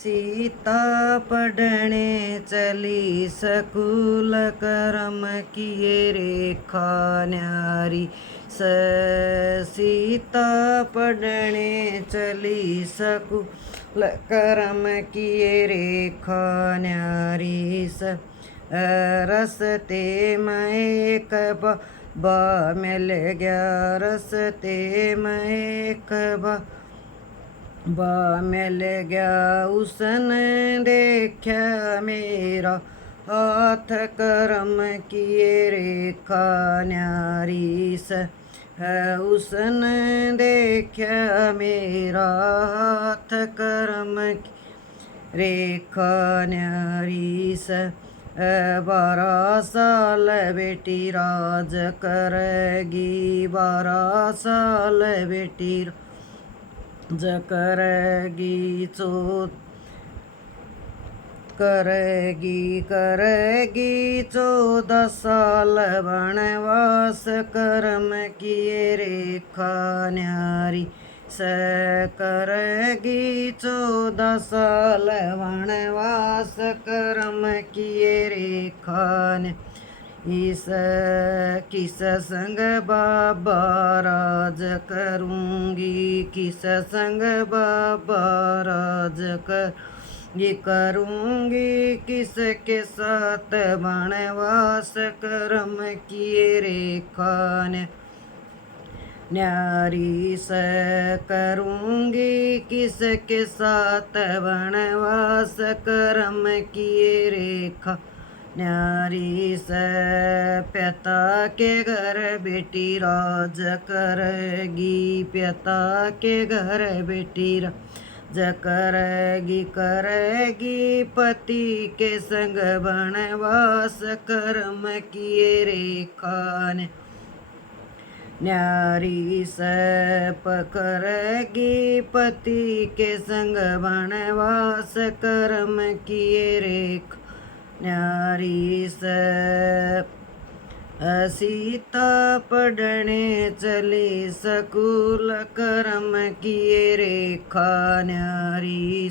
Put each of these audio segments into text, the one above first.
सीता पढ़ने चली सकूल करम किए रेखा न्यारी सीता पढ़ने चली सकूल करम किए रेखा न्यारी रस्ते में एक बा मिल गया रस्ते में एक बा मिल गया उसने देखा मेरा हाथ करम किए रेखा न्यारी उसने देखा मेरा हाथ करम रेखा न्यारी 12 साल बेटी राज करेगी 12 साल बेटी राज करेगी करेगी 14 साल वनवास कर्म किए रेखा न्यारी करेगी 14 साल वनवास कर्म किए रेखा इस किस संग बाबा राज करूँगी किस संग बाबा राज करूँगी किसके साथ वनवास कर्म किए रेखा न्यारी करूँगी किसके साथ वनवास कर्म किए रेखा न्यारी पिता के घर बेटी राज करेगी पिता के घर बेटी राज करेगी पति के संग वनवास कर्म किए रेखा न्यारी करेगी पति के संग वनवास कर्म किए रेखा न्यारी सीता पढ़ने चली सकूल कर्म किए रेखा न्यारी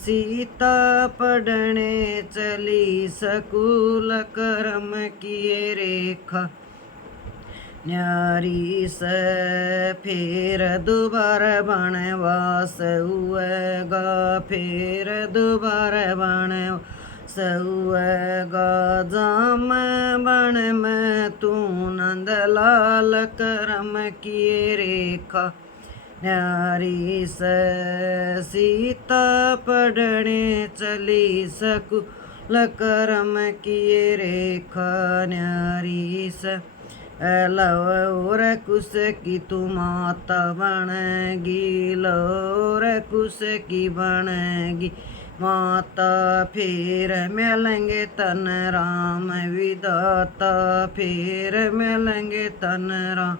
सीता पढ़ने चली सकूल कर्म किए रेखा न्यारी फिर दोबारा वनवास हुएगा फिर दोबारा वनवास हुएगा जाम बन में तू नंदलाल कर्म किए रेखा न्यारी सीता पढ़ने चली सकूल कर्म किए रेखा न्यारी लौर कुश की तू माता बनेगी लौर कुश की बनेगी माता फिर मिलेंगे तन राम विदाता फिर मिलेंगे तन राम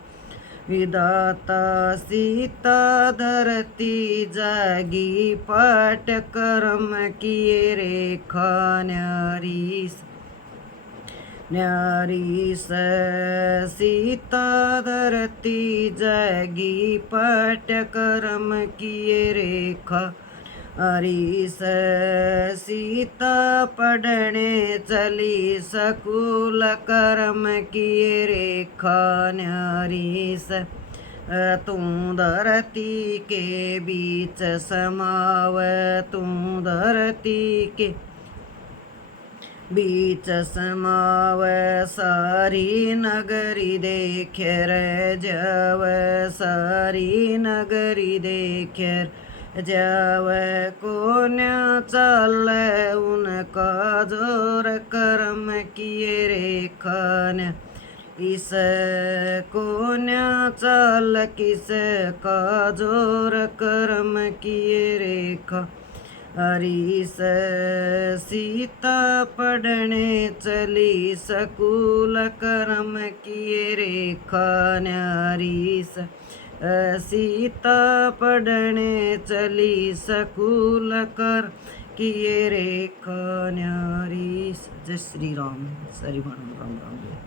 विदाता सीता धरती जागी पाठ कर्म किए रेखा न्यारी सीता धरती जागी पाठ कर्म किए रेखा न्यारी सीता पढ़ने चली सकूल कर्म किए रेखा न्यारी तू धरती के बीच समाव तू धरती के बीच समाव सारी नगरी देख जाव सारी नगरी देख जाव कोन्या चल उनका जोर कर्म किए रेखा इस कोन्या चल किस का जोर कर्म किए रेखा हरी सीता पढ़ने चली सकूल कर्म किए रेखा न्यारी सीता पढ़ने चली सकूल कर किए रेखा न्यारी। जय श्री राम। सरी राम राम राम।